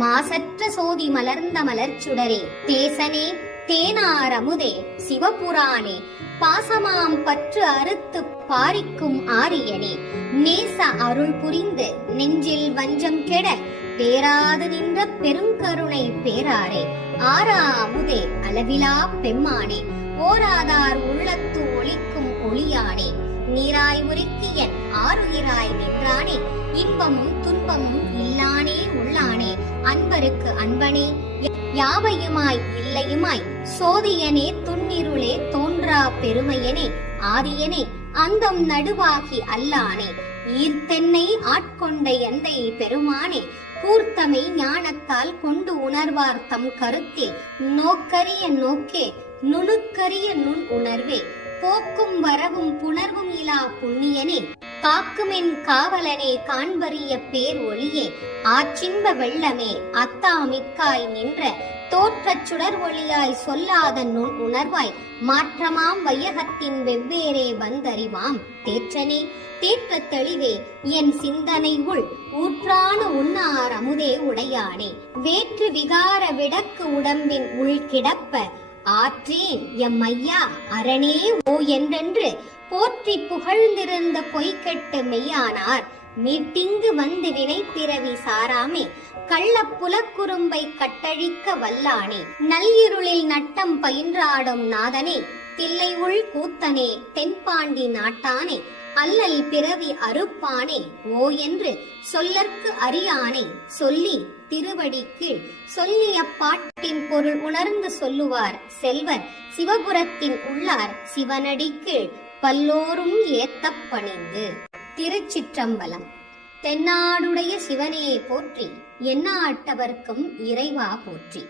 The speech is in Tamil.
மாசற்ற சோதி மலர்ந்த மலர்ச்சுடரே. தேசனே தேனார் அமுதே சிவபுராணே பாசமாம் பற்று அறுத்து பாரிக்கும் ஆரியனே. நேச அருள் புரிந்து நெஞ்சில் வஞ்சம் கெட பேராது நின்ற பெருங்கருணை பேராரே. ஆரா அமுதே அளவிலா பெம்மானே ஓராதார் உள்ளத்து ஒளிக்கும் ஒளியானே. நீராய் முறுக்கி என் ஆறுகிறாய் நின்றானே. இன்பமும் துன்பமும் இல்லானே உள்ளானே. அன்பருக்கு அன்பனே. யாவையுமாய் இல்லையுமாய். சோதியனே துன்னிருளே தோன்றா பெருமையனே. ஆதியனே அந்தம் நடுவாகி அல்லானே. ஈர்த்தென்னை ஆட்கொண்ட எந்தை பெருமானே. கூர்த்தமை ஞானத்தால் கொண்டு உணர்வார் தம் கருத்தில் நோக்கரிய நோக்கே நுணுக்கரிய நுண் உணர்வே. போக்கும் வரவும் புணர்வும் இலா புண்ணியனே. காக்குமென் காவலனே காண்பறிய பேர் ஒளியே. ஆச்சின்ப வெள்ளமே அத்தா மிக்காய் நின்ற. தோற்றச் சுடர் ஒளியாய் சொல்லாத நுண் உணர்வாய். மாற்றமாம் வையகத்தின் வெவ்வேறே வந்தறிவாம். தேற்றனே தேற்ற தெளிவே என் சிந்தனை உள். ஊற்றான உன்னார் அமுதே உடையானே. வேற்று விகார விடக்கு உடம்பின் உள் கிடப்ப. ஆற்றேன் எம் ஐயா அரணே ஓ என்றென்று போற்றி புகழ்ந்திருந்த பொய்கட்டு மெய்யானார். மீட்டிங்கு வந்து வினை பிறவி சாராமே கள்ள புலக்குறும்பை கட்டழிக்க வல்லானே. நல்இருளில் நட்டம் பயின்றாடும் நாதனே தில்லை உள் கூத்தனே தென்பாண்டி நாட்டானே. அல்லல் பிறவி அறுப்பானே? ஓ என்று சொல்லற்கு அறியானே? சொல்லி திருவடி கீழ். சொல்லிய பாட்டின் பொருள் உணர்ந்து சொல்லுவார் செல்வர். சிவபுரத்தின் உள்ளார் சிவனடி கீழ். பல்லோரும் ஏத்தப் பணிந்து. திருச்சிற்றம்பலம். தென்னாடுடைய சிவனையை போற்றி. எந்நாட்டவர்க்கும் இறைவா போற்றி.